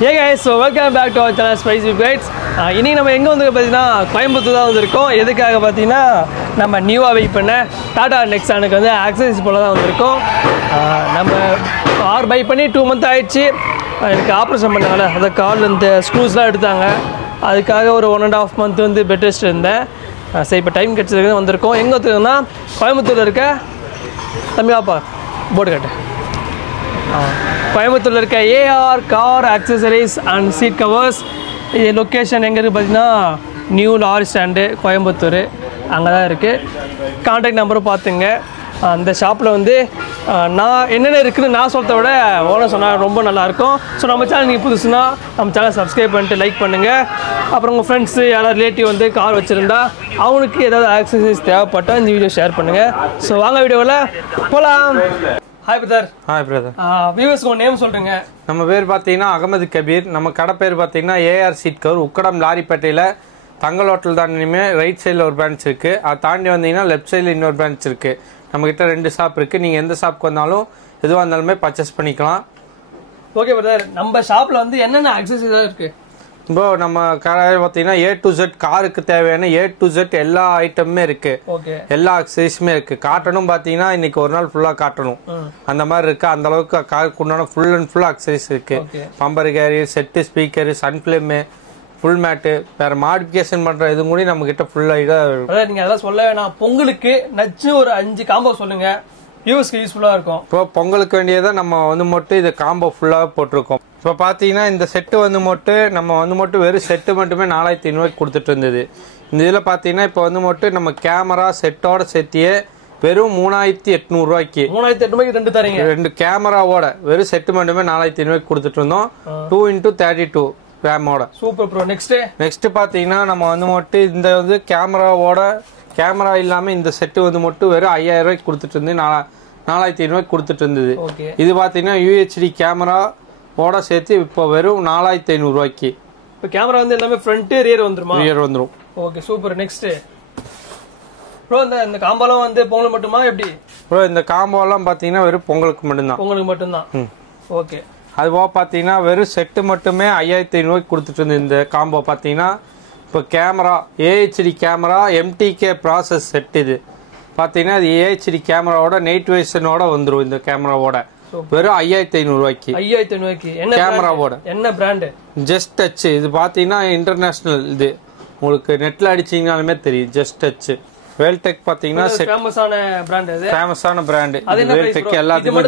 Hey guys, so welcome back to our channel Spicy Bites. இன்னைக்கு நம்ம எங்கே வந்து பார்த்தீங்கன்னா கோயம்புத்தூர் தான் வந்திருக்கோம். எதுக்காக பார்த்தீங்கன்னா நம்ம நியூவாக வெயிட் பண்ண டாடா நெக்ஸானுக்கு வந்து ஆக்சசரிஸ் போல தான் வந்திருக்கோம். நம்ம கார் பை பண்ணி 2 months ஆயிடுச்சு. எனக்கு ஆப்ரேஷன் பண்ணாங்கல்ல, அந்த காலில் இந்த ஸ்க்ரூஸ்லாம் எடுத்தாங்க. அதுக்காக ஒரு 1.5 month வந்து பெட் ரெஸ்ட் இருந்தேன். சரி, இப்போ டைம் கிடச்சதுக்கு வந்திருக்கோம். எங்கே வந்துருக்கோம்னா கோயம்புத்தூரில் இருக்க தம்பியாப்பா போர்டு கட்டு. கோயம்புத்தூரில் இருக்க AR car accessories and seat covers. இது லொக்கேஷன் எங்கே இருக்குது பார்த்தீங்கன்னா நியூ லாரி ஸ்டாண்டு கோயம்புத்தூர், அங்கே தான் இருக்குது. கான்டாக்ட் நம்பரும் பார்த்துங்க. அந்த ஷாப்பில் வந்து நான் என்னென்ன இருக்குதுன்னு நான் சொல்கிறத விட ஓனர் சொன்னால் ரொம்ப நல்லாயிருக்கும். ஸோ நம்ம சேனல் நீங்கள் புதுசுனா நம்ம சேனல் சப்ஸ்கிரைப் பண்ணிட்டு லைக் பண்ணுங்கள். அப்புறம் உங்கள் ஃப்ரெண்ட்ஸு யாராவது ரிலேட்டிவ் வந்து கார் வச்சுருந்தா அவங்களுக்கு ஏதாவது ஆக்சசரிஸ் தேவைப்பட்டால் இந்த வீடியோ ஷேர் பண்ணுங்கள். ஸோ வாங்க வீடியோவில் போகலாம். Hi brother. Hi brother. வியூவர்ஸ்க்கு உங்கள் நேம் சொல்கிறீங்க. நம்ம பேர் பார்த்தீங்கன்னா அகமது கபீர். நம்ம கடை பேர் பார்த்தீங்கன்னா ஏஆர் சீட் கவர், உக்கடம் லாரிப்பேட்டையில் தங்கல் ஹோட்டல் தாண்டியுமே ரைட் சைடில் ஒரு பிரான்ச் இருக்குது. அதை தாண்டி வந்தீங்கன்னா லெஃப்ட் சைடில் இன்னொரு பிரான்ச் இருக்குது. நம்மக்கிட்ட 2 ஷாப் இருக்குது. நீங்கள் எந்த ஷாப்புக்கு வந்தாலும் எதுவாக இருந்தாலுமே பர்ச்சேஸ் பண்ணிக்கலாம். ஓகே பிரதர், நம்ம ஷாப்பில் வந்து என்னென்ன ஆக்சசரிஸ் இருக்குது? இப்போ நம்ம கடை பார்த்தீங்கன்னா A to Z காருக்கு தேவையான A to Z எல்லா ஐட்டமுமே இருக்கு. எல்லா அக்சசரிஸுமே இருக்கு. காட்டணும் பார்த்தீங்கன்னா இன்னைக்கு ஒரு நாள் ஃபுல்லாக காட்டணும் அந்த மாதிரி இருக்கு. அந்த அளவுக்கு காருக்கு உண்டான ஃபுல் அண்ட் ஃபுல் அக்சசரிஸ் இருக்கு. Bumper carrier, set speaker, sun film, full mat, வேற மாடிஃபிகேஷன் பண்ற இது கூட நம்ம கிட்ட ஃபுல்லா இதாக. நீங்க அதெல்லாம் சொல்ல வேணாம். பொங்கலுக்கு நச்சு ஒரு 5 காம்போ சொல்லுங்க, வியூவர்ஸ்க்கு யூஸ்ஃபுல்லா இருக்கும். இப்போ பொங்கலுக்கு வேண்டியதை நம்ம வந்து மட்டும் இது காம்போ ஃபுல்லாக போட்டிருக்கோம். இப்போ பார்த்தீங்கன்னா இந்த செட்டு வந்து மட்டும் நம்ம வந்து மட்டும் வெறும் செட்டு மட்டுமே 4500 கொடுத்துட்டு இருந்தது. இந்த இதில் பார்த்தீங்கன்னா இப்போ வந்து மட்டும் நம்ம கேமரா செட்டோட சேர்த்தியே வெறும் 3800 ரூபாய்க்கு 2 தரீங்க. 2 கேமராவோட வெறும் செட்டு மட்டுமே 4500 கொடுத்துட்டு இருந்தோம். 2x32 ரேமோட. Super bro. நெக்ஸ்ட் பார்த்தீங்கன்னா நம்ம வந்து மட்டும் இந்த வந்து கேமரா இல்லாமல் இந்த செட்டு வந்து மட்டும் வெறும் 5000 ரூபாய்க்கு கொடுத்துட்டு இருந்து 4500 கொடுத்துட்டு இருந்தது. இது பார்த்தீங்கன்னா UHD கேமராவோட சேர்த்து இப்போ வெறும் 4500 ரூபாய்க்கு. இப்போ கேமரா வந்து எல்லாமே ஃப்ரண்ட் ரியர் வந்துரும். Okay super. நெக்ஸ்ட் ப்ரோ, இந்த காம்போலாம் வந்து பொங்கல் மட்டுமா எப்படி ப்ரோ? இந்த காம்போலாம் பார்த்தீங்கன்னா வெறும் பொங்கலுக்கு மட்டும்தான். ஓகே. அதுபோக பார்த்தீங்கன்னா வெறும் செட்டு மட்டுமே 5500 கொடுத்துட்டு இருந்தது. இந்த காம்போ பார்த்தீங்கன்னா இப்போ camera AHD camera MTK process set. இது பார்த்தீங்கன்னா இது AHD கேமராவோட நைட் விஷனோட வந்துடும். இந்த கேமராவோட வெறும் 5500 ரூபாய்க்கு. 5500 என்ன கேமராவோட? என்ன பிராண்ட்? Just touch. இது பார்த்தீங்கன்னா இன்டர்நேஷனல். இது உங்களுக்கு நெட்ல அடிச்சீங்கனாலுமே தெரியும். Just touch. வேல்டெக் பார்த்தீங்கன்னா ஃபேமஸான பிராண்ட். வேல்டெக் எல்லாத்துக்குமே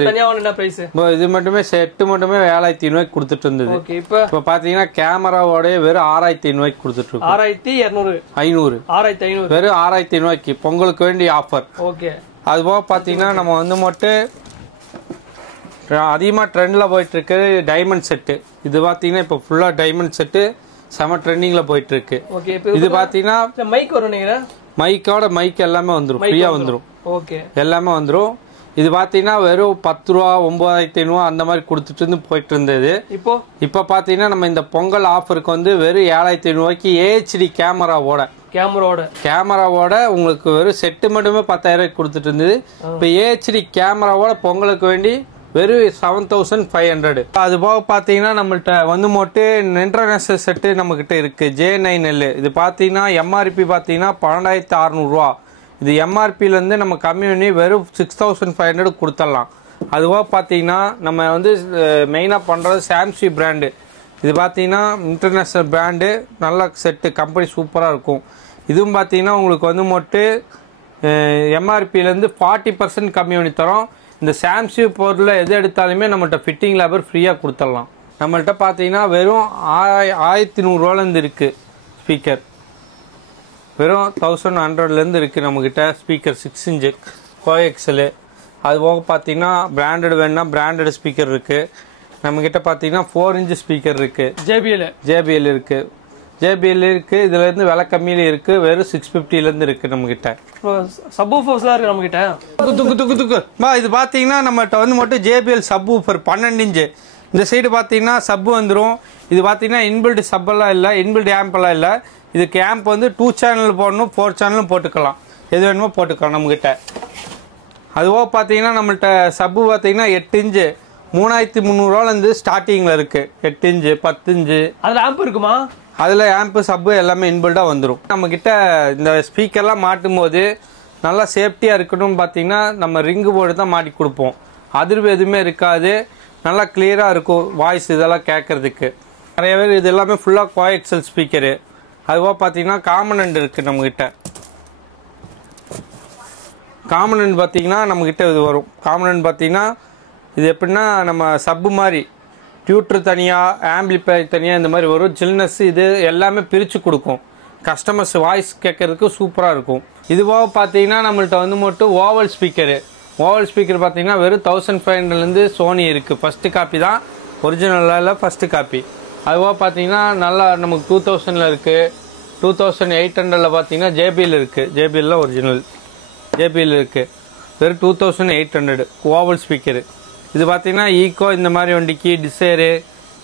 இது மட்டுமே செட்டு மட்டுமே 7500 கொடுத்துட்டு இருந்தது. இப்போ பார்த்தீங்கன்னா கேமராவோட வெறும் 6500 கொடுத்துட்டு இருக்கோம். 6500 வெறும் 6500 பொங்கலுக்கு வேண்டிய ஆஃபர். அதுபோக பார்த்தீங்கன்னா நம்ம வந்து மட்டும் அதிகமாக ட்ரெண்டில் போயிட்டு இருக்கு டைமண்ட் செட்டு. இது பார்த்தீங்கன்னா இப்போ ஃபுல்லாக டைமண்ட் செட்டு செம ட்ரெண்டிங்கில் போயிட்டு இருக்கு. இது பார்த்தீங்கன்னா மைக் வரும். மைக்கோட மைக் எல்லாமே வந்துடும், ஃப்ரீயா வந்துடும். எல்லாமே வந்துடும். இது பாத்தீங்கன்னா வெறும் 10 ரூபா 9500 அந்த மாதிரி கொடுத்துட்டு இருந்து போயிட்டு இருந்தது. இப்போ பாத்தீங்கன்னா நம்ம இந்த பொங்கல் ஆஃபருக்கு வந்து வெறும் 7500 ரூபாய்க்கு AHD கேமராவோட உங்களுக்கு வெறும் செட்டு மட்டுமே 10000 கொடுத்துட்டு இருந்தது. இப்போ AHD கேமராவோட பொங்கலுக்கு வேண்டி வெறும் 7500. அது போக பார்த்தீங்கன்னா நம்மள்கிட்ட வந்து மட்டும் இன்டர்நேஷனல் செட்டு நம்மக்கிட்ட இருக்கு. J9L. இது பார்த்தீங்கன்னா MRP பார்த்தீங்கன்னா 12600 ரூபா. இது MRPலேருந்து நம்ம கம்மி பண்ணி வெறும் 6500 கொடுத்துடலாம். அதுபோக பார்த்தீங்கன்னா நம்ம வந்து மெயினாக பண்ணுறது சாம்சங் பிராண்டு. இது பார்த்தீங்கன்னா இன்டர்நேஷ்னல் பிராண்டு, நல்ல செட்டு, கம்பெனி சூப்பராக இருக்கும். இதுவும் பார்த்தீங்கன்னா உங்களுக்கு வந்து மட்டும் MRPலேருந்து 40% கம்மி பண்ணி தரோம். இந்த சாம்சங் பொருளில் எது எடுத்தாலுமே நம்மள்கிட்ட ஃபிட்டிங் லேபர் ஃப்ரீயாக கொடுத்துடலாம். நம்மள்கிட்ட பார்த்தீங்கன்னா வெறும் 1100 ரூபாலேருந்து இருக்குது ஸ்பீக்கர். வெறும் 1100லேருந்து இருக்குது நம்மக்கிட்ட ஸ்பீக்கர் 6 inch கோஎக்ஸலு. அது போக பார்த்தீங்கன்னா பிராண்டட் வேணுன்னா பிராண்டட் ஸ்பீக்கர் இருக்குது நம்மக்கிட்ட. பார்த்தீங்கன்னா 4 inch ஸ்பீக்கர் இருக்குது. JBL இருக்குது. இதுல இருந்து விலை கம்மியில இருக்கு. வெறும் 650லேருந்து இருக்கு நம்மகிட்ட. இது பாத்தீங்கன்னா நம்மகிட்ட வந்து மட்டும் JBL சப்வூஃபர் 12 inch. இந்த சைடு பாத்தீங்கன்னா சப் வந்துடும். இது பாத்தீங்கன்னா இன்பில்ட் சப் எல்லாம் இல்ல, இன்பில்ட் ஆம்ப் எல்லாம் இல்ல. இதுக்கு ஆம்ப் வந்து 2 சேனல் போடணும், 4 சேனலும் போட்டுக்கலாம். எது வேணுமோ போட்டுக்கலாம் நம்மகிட்ட. அதுவோ பாத்தீங்கன்னா நம்மள்ட்ட சப்பு பாத்தீங்கன்னா 8 inch 3300 ஸ்டார்டிங்கில் இருக்குது. 8 இன்ச்சு 10 இன்ச்சு. அதில் ஆம்ப் இருக்குமா? அதில் ஆம்பு சப்பு எல்லாமே இன்பில்டாக வந்துடும். நம்மக்கிட்ட இந்த ஸ்பீக்கர்லாம் மாட்டும் போது நல்லா சேஃப்டியாக இருக்கணும்னு பார்த்தீங்கன்னா நம்ம ரிங்கு போர்டு தான் மாட்டி கொடுப்போம். அதிர்வு எதுவுமே இருக்காது, நல்லா கிளியராக இருக்கும் வாய்ஸ் இதெல்லாம் கேட்குறதுக்கு. நிறைய பேர் இது எல்லாமே ஃபுல்லாக கோஎக்சல் ஸ்பீக்கரு. அதுவாக பார்த்தீங்கன்னா காம்பனண்ட் இருக்குது நம்மக்கிட்ட. காம்பனண்ட் பார்த்தீங்கன்னா நம்மக்கிட்ட இது வரும். காம்பனண்ட் பார்த்தீங்கன்னா இது எப்படின்னா நம்ம சப்பு மாதிரி டியூட்ரு தனியாக ஆம்பிளிஃபை தனியாக இந்த மாதிரி வரும். சில்னஸ் இது எல்லாமே பிரித்து கொடுக்கும். கஸ்டமர்ஸ் வாய்ஸ் கேட்கறதுக்கு சூப்பராக இருக்கும். இதுவாக பார்த்தீங்கன்னா நம்மள்ட்ட வந்து மட்டும் ஓவல் ஸ்பீக்கரு. ஓவல் ஸ்பீக்கர் பார்த்தீங்கன்னா வெறும் 1500 சோனி இருக்குது. ஃபஸ்ட்டு காப்பி தான், ஒரிஜினலில் ஃபஸ்ட்டு காப்பி. அதுவாக பார்த்தீங்கன்னா நல்லா நமக்கு 2000 இருக்குது. 2800 பார்த்தீங்கன்னா ஜேபிஎல் இருக்குது. ஜேபிஎல்ல ஒரிஜினல் ஜேபிஎல் இருக்குது. வெறும் 2800 ஓவல் ஸ்பீக்கரு. இது பார்த்தீங்கன்னா ஈக்கோ இந்த மாதிரி வண்டிக்கு டிசைரு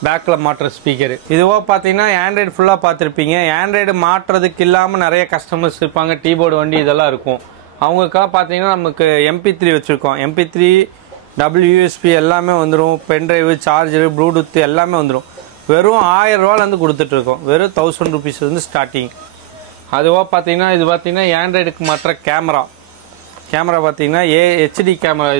பேக்கில் மாட்டுற ஸ்பீக்கரு. இதுவாக பார்த்தீங்கன்னா ஆண்ட்ராய்டு ஃபுல்லாக பார்த்துருப்பீங்க. ஆண்ட்ராய்டு மாட்டுறதுக்கு இல்லாமல் நிறைய கஸ்டமர்ஸ் இருப்பாங்க. கீபோர்டு வண்டி இதெல்லாம் இருக்கும். அவங்களுக்காக பார்த்தீங்கன்னா நமக்கு MP3 வச்சுருக்கோம். MP3 WUSB எல்லாமே வந்துடும். பென்ட்ரைவு, சார்ஜரு, ப்ளூடூத் எல்லாமே வந்துடும். வெறும் 1000 ரூபாலேருந்து கொடுத்துட்ருக்கோம். வெறும் 1000 ருபீஸ்லேருந்து ஸ்டார்டிங். அதுவாக பார்த்தீங்கன்னா இது பார்த்தீங்கன்னா ஆண்ட்ராய்டுக்கு மாட்டுற கேமரா பார்த்தீங்கன்னா HD கேமரா.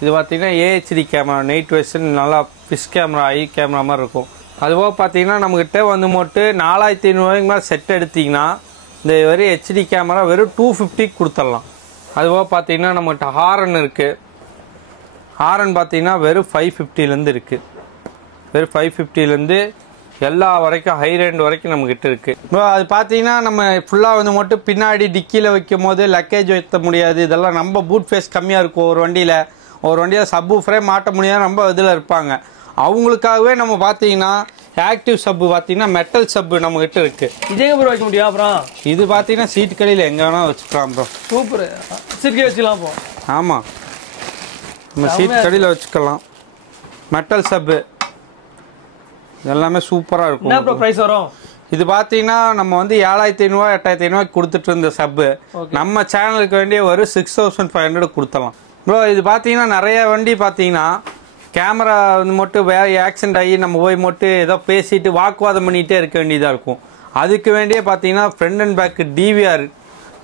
இது பார்த்தீங்கன்னா AHD கேமரா, நைட் விஷன், நல்லா ஃபிஷ் கேமரா, ஐ கேமரா மாதிரி இருக்கும். அதுபோக பார்த்தீங்கன்னா நம்மக்கிட்ட வந்து மட்டும் 4500 மேலே செட் எடுத்திங்கன்னா இந்த வெறும் HD கேமரா வெறும் 250 கொடுத்துடலாம். அதுபோக பார்த்தீங்கன்னா நம்மகிட்ட ஹாரன் இருக்குது. ஹாரன் பார்த்தீங்கன்னா வெறும் 550 இருக்குது. வெறும் 550 எல்லா வரைக்கும் ஹை ரேண்ட் வரைக்கும் நம்மக்கிட்ட இருக்குது. இப்போ அது பார்த்தீங்கன்னா நம்ம ஃபுல்லாக வந்து மட்டும் பின்னாடி டிக்கியில் வைக்கும் போது லக்கேஜ் வைக்க முடியாது. இதெல்லாம் நம்ம பூட் ஃபேஸ் கம்மியாக இருக்கும். ஒரு வண்டியில் சப்பு ஃப்ரேம் மாட்ட முடியாது, ரொம்ப இதில் இருப்பாங்க. அவங்களுக்காகவே நம்ம பார்த்தீங்கன்னா ஆக்டிவ் சப்பு பார்த்தீங்கன்னா மெட்டல் சப்பு நம்மகிட்ட இருக்குது. இதே ப்ரோ வைக்க முடியும். அப்புறம் இது பார்த்தீங்கன்னா சீட் கடையில் எங்கே வேணால் வச்சுக்கலாம் ப்ரோ. சூப்பர், சீட் வச்சுக்கலாம் போ. ஆமாம், நம்ம சீட் கடையில் வச்சுக்கலாம். மெட்டல் சப்பு எல்லாமே சூப்பராக இருக்கும். என்ன ப்ரோ ப்ரைஸ் வரும்? இது பார்த்தீங்கன்னா நம்ம வந்து 7500 8500 கொடுத்துட்டு இருந்த சப்பு நம்ம சேனலுக்கு வேண்டிய ஒரு 6500 கொடுத்தலாம் ப்ரோ. இது பார்த்தீங்கன்னா நிறைய வண்டி பார்த்தீங்கன்னா கேமரா வந்து மட்டும் வேறு ஆக்சிடென்ட் ஆகி நம்ம போய் மட்டும் ஏதோ பேசிட்டு வாக்குவாதம் பண்ணிகிட்டே இருக்க வேண்டியதாக இருக்கும். அதுக்கு வேண்டிய பார்த்தீங்கன்னா ஃப்ரண்ட் அண்ட் பேக்கு DVR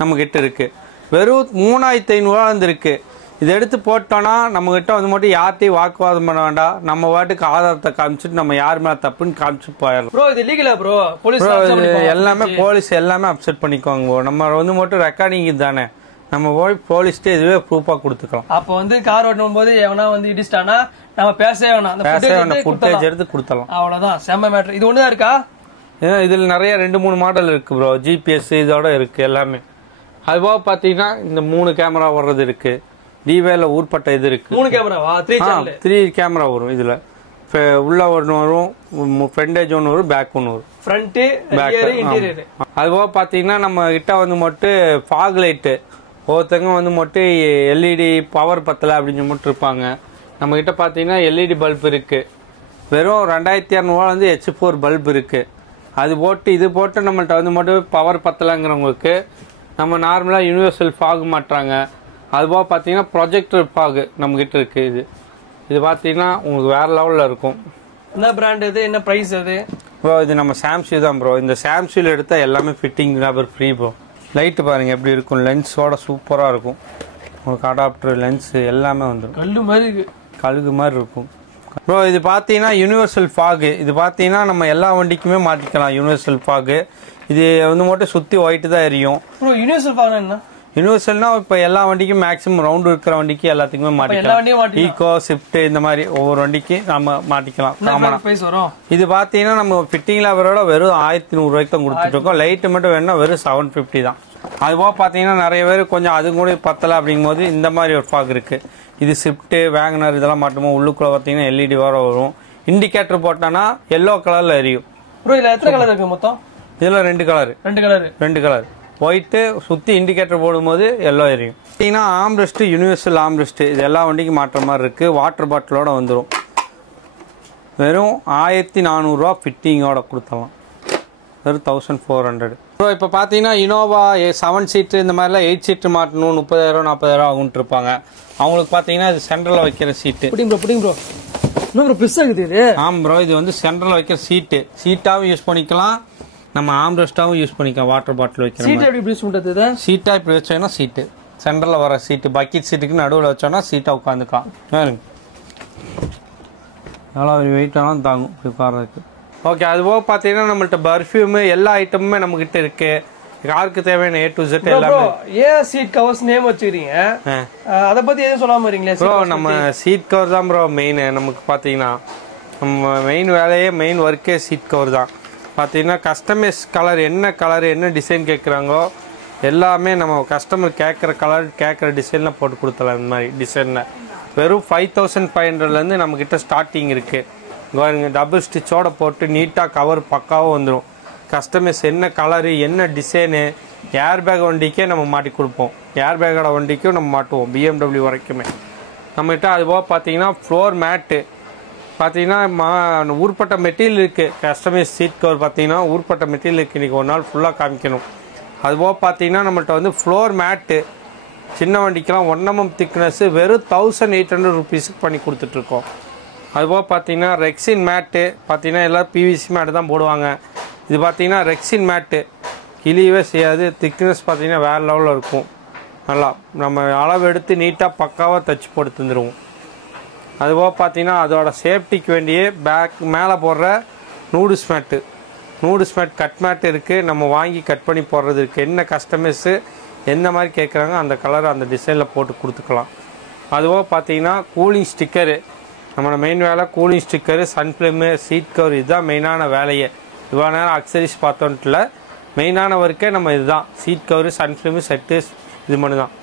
நம்மக்கிட்ட இருக்குது. வெறும் 3500 வந்துருக்கு. இதை எடுத்து போட்டோன்னா நம்மகிட்ட வந்து மட்டும் யார்ட்டையும் வாக்குவாதம் பண்ண வேண்டாம். நம்ம வாட்டுக்கு ஆதாரத்தை காமிச்சிட்டு நம்ம யார் மேலே தப்புன்னு காமிச்சு போயிடலாம் ப்ரோ. இது லீகலா ப்ரோ? போலீஸ் எல்லாமே போலீஸ் எல்லாமே அப்செட் பண்ணிக்குவாங்க ப்ரோ. நம்ம வந்து மட்டும் ரெக்கார்டிங் தானே, நம்ம போய் போலீஸ்ட்டு இதுவே ப்ரூஃபாக கொடுத்துக்கலாம். அப்போ வந்து கார் ஓட்டும் போது எவனா வந்து இடிச்சிட்டானா நம்ம பேசவே வேணாம், ஃபுட்டேஜ் எடுத்து கொடுத்தலாம். அவ்வளோதான், செம்ம மேட்ரு. இது ஒன்று தான் இருக்கா? இதில் நிறைய 2-3 மாடல் இருக்குது ப்ரோ. GPS இதோட இருக்குது எல்லாமே. அதுபோக பார்த்தீங்கன்னா இந்த 3 கேமரா வர்றது இருக்குது. டிவேல ஊர்பட்ட இது இருக்குது. 3 கேமராவா? 3 கேமரா வரும். இதில் உள்ள ஒன்று வரும், ஃப்ரண்டேஜ் ஒன்று வரும், பேக் ஒன்று வரும். Front, rear, interior. அதுபோக பார்த்தீங்கன்னா நம்ம கிட்ட வந்து மட்டும் ஃபாக் லைட்டு ஒவ்வொருத்தங்க வந்து மட்டும் LED பவர் பத்தலை அப்படின்னு மட்டும் இருப்பாங்க. நம்மக்கிட்ட பார்த்தீங்கன்னா LED பல்ப் இருக்குது. வெறும் 2200 H4 பல்ப் இருக்குது. அது போட்டு இது போட்டு நம்மள்ட்ட வந்து மட்டும் பவர் பத்தலைங்கிறவங்களுக்கு நம்ம நார்மலாக யூனிவர்சல் ஃபாக் மாட்டுறாங்க. அதுபோக பார்த்தீங்கன்னா ப்ரொஜெக்டர் ஃபாகு நம்மக்கிட்ட இருக்குது. இது பார்த்தீங்கன்னா உங்களுக்கு வேறு லெவலில் இருக்கும். என்ன பிராண்ட் இது, என்ன ப்ரைஸ் அது ப்ரோ? இது நம்ம சாம்சங் தான் ப்ரோ. இந்த சாம்சங்கில் எடுத்தால் எல்லாமே fitting rubber free bro. Light பாருங்கள் எப்படி இருக்கும், லென்ஸோட சூப்பராக இருக்கும். உங்களுக்கு அடாப்டர் லென்ஸு எல்லாமே வந்துடும். கழுகு மாதிரி இருக்கும் ப்ரோ. இது பார்த்தீங்கன்னா யூனிவர்சல் ஃபாகு. இது பார்த்தீங்கன்னா நம்ம எல்லா வண்டிக்குமே மாற்றிக்கலாம் யூனிவர்சல் ஃபாகு. இது வந்து மட்டும் சுற்றி ஒயிட்டு தான் எரியும் ப்ரோ. யூனிவர்சல் ஃபாக் என்ன? யூனிவர்சல்னா இப்போ எல்லா வண்டிக்கும் மேக்ஸிமம் ரவுண்டு இருக்கிற வண்டிக்கு எல்லாத்துக்குமே மாட்டிக்கலாம். ஈகோ, ஸ்விஃப்ட் இந்த மாதிரி ஒவ்வொரு வண்டிக்கு நம்ம மாட்டிக்கலாம். இது பார்த்தீங்கன்னா நம்ம ஃபிட்டிங் லேபரோட வெறும் 1100 தான் கொடுத்துட்டு இருக்கோம். லைட்டு மட்டும் வேணும்னா வெறும் 750 தான். அதுபோக பார்த்தீங்கன்னா நிறைய பேர் கொஞ்சம் அது கூட பத்தலை அப்படிங்கும் போது இந்த மாதிரி ஒரு ஃபாக் இருக்குது. இது ஸ்விஃப்ட்டு, வேகனர் இதெல்லாம் மாட்டுமோ உள்ளுக்குள்ள பார்த்தீங்கன்னா LED வர வரும். இண்டிகேட்டர் போட்டோன்னா எல்லோ கலரில் எரியும். எத்தனை கலர் இருக்கு மொத்தம்? இதில் 2 கலர் ஒயிட்டு சுற்றி இண்டிகேட்டர் போடும்போது எல்லோ எரியும். பார்த்தீங்கன்னா ஆம்ரெஸ்ட்டு, யூனிவர்சல் ஆம்ரெஸ்ட்டு இது எல்லா வண்டிக்கும் மாட்டுற மாதிரி இருக்குது. வாட்டர் பாட்டிலோட வந்துடும். வெறும் 1400 ஃபிட்டிங்கோட கொடுத்தலாம். வெறும் 1400 ப்ரோ. இப்போ பார்த்தீங்கன்னா இனோவா 7 சீட்டு இந்த மாதிரிலாம் 8 சீட்டு மாட்டணும் 30,000 40,000 ஆகுன்ட்டு இருப்பாங்க. அவங்களுக்கு பார்த்தீங்கன்னா இது சென்ட்ரலில் வைக்கிற சீட்டு. ப்ரோ இன்னும் ப்ரோ பெருசா இருக்குது இது. ஆமாம் ப்ரோ, இது வந்து சென்டரில் வைக்கிற சீட்டாகவும் யூஸ் பண்ணிக்கலாம், நம்ம ஆம்ரெஸ்டாகவும் யூஸ் பண்ணிக்கலாம். வாட்டர் பாட்டில் வைக்கிற சீட் எப்படி யூஸ் பண்றது? இது சீட்டாக இப்படி வச்சோன்னா சீட்டு சென்டரில் வர சீட்டு, பக்கெட் சீட்டுக்கு நடுவில் வச்சோன்னா சீட்டாக உட்காந்துக்கலாம். நல்லா ஒரு வெயிட்டாலும் தாங்கும் இப்படி உட்கார்றதுக்கு. ஓகே, அதுபோக பார்த்தீங்கன்னா நம்மள்ட்ட பர்ஃப்யூமு எல்லா ஐட்டமுமே நம்மகிட்ட இருக்கு. காருக்கு தேவையான A to Z எல்லாமே. ஏன் சீட் கவர்ஸ் நேம் வச்சுக்கிறீங்க, அதை பத்தி எதுவும் சொல்லாம இருக்கீங்களா ப்ரோ? நம்ம சீட் கவர் தான் ப்ரோ மெயின். நமக்கு பார்த்தீங்கன்னா நம்ம மெயின் ஒர்க்கே சீட் கவர் தான். பார்த்தீங்கன்னா கஸ்டமைஸ் கலர், என்ன டிசைன் கேட்குறாங்களோ எல்லாமே நம்ம கஸ்டமர் கேட்குற கலர் கேட்குற டிசைனில் போட்டு கொடுத்தலாம். இந்த மாதிரி டிசைனில் வெறும் 5500 நம்மக்கிட்ட ஸ்டார்டிங் இருக்குது. டபுள் ஸ்டிச்சோட போட்டு நீட்டாக கவர் பக்காவும் வந்துடும். கஸ்டமைஸ் என்ன கலரு என்ன டிசைனு, ஏர் பேக் வண்டிக்கே நம்ம மாட்டி கொடுப்போம். ஏர் பேக்கோட வண்டிக்கும் நம்ம மாட்டுவோம், BMW வரைக்குமே நம்மகிட்ட. அதுபோக பார்த்தீங்கன்னா ஃப்ளோர் மேட்டு பார்த்தீங்கன்னா ஊர்பட்ட மெட்டீரியல் இருக்குது. கஸ்டமைஸ் சீட் கவர் பார்த்தீங்கன்னா ஊர்பட்ட மெட்டீரியல் இருக்குது. இன்றைக்கி ஒரு நாள் ஃபுல்லாக காமிக்கணும். அதுபோக பார்த்தீங்கன்னா நம்மள்ட்ட வந்து ஃப்ளோர் மேட்டு சின்ன வண்டிக்கெலாம் 1 mm திக்னஸ்ஸு வெறும் 1800 rupeesக்கு பண்ணி கொடுத்துட்ருக்கோம். அதுபோக பார்த்தீங்கன்னா ரெக்ஸின் மேட்டு பார்த்தீங்கன்னா எல்லோரும் PVC மேட்டு தான் போடுவாங்க. இது பார்த்தீங்கன்னா ரெக்ஸின் மேட்டு கிளியவே செய்யாது. திக்னஸ் பார்த்தீங்கன்னா வேறு லெவலில் இருக்கும். நல்லா நம்ம அளவு எடுத்து நீட்டாக பக்காவாக தச்சு போட்டு தந்துடுவோம். அதுபோக பார்த்தீங்கன்னா அதோட சேஃப்டிக்கு வேண்டியே பேக் மேலே போடுற நூடுல்ஸ் மேட் கட் மேட் இருக்குது. நம்ம வாங்கி கட் பண்ணி போடுறது இருக்குது. என்ன கஸ்டமைஸு எந்த மாதிரி கேட்குறாங்க அந்த கலர் அந்த டிசைனில் போட்டு கொடுத்துக்கலாம். அதுபோக பார்த்தீங்கன்னா கூலிங் ஸ்டிக்கரு, நம்மளோட மெயின் வேலை கூலிங் ஸ்டிக்கரு, சன்ஃப்ளேமு, சீட் கவர், இதுதான் மெயினான வேலையே. இவ்வளோ நேரம் அக்சரிஸ் பார்த்தோன்ட்டுல மெயினான ஒர்க்கே நம்ம இதுதான். சீட் கவரு, சன்ஃப்ளேமு, செட்டு, இது மட்டும் தான்.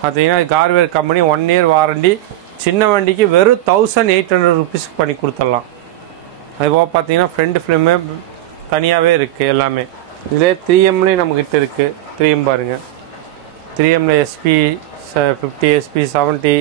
பார்த்தீங்கன்னா கார்வேர் கம்பெனி 1 year வாரண்டி. சின்ன வண்டிக்கு வெறும் 1800 rupeesக்கு பண்ணி கொடுத்துடலாம். அதுபோக பார்த்தீங்கன்னா ஃப்ரண்ட் ஃபிலிமு தனியாகவே இருக்குது எல்லாமே. இதிலே 3Mலேயும் நம்மக்கிட்ட இருக்குது. 3M பாருங்கள், 3Mல SP 50, SP 70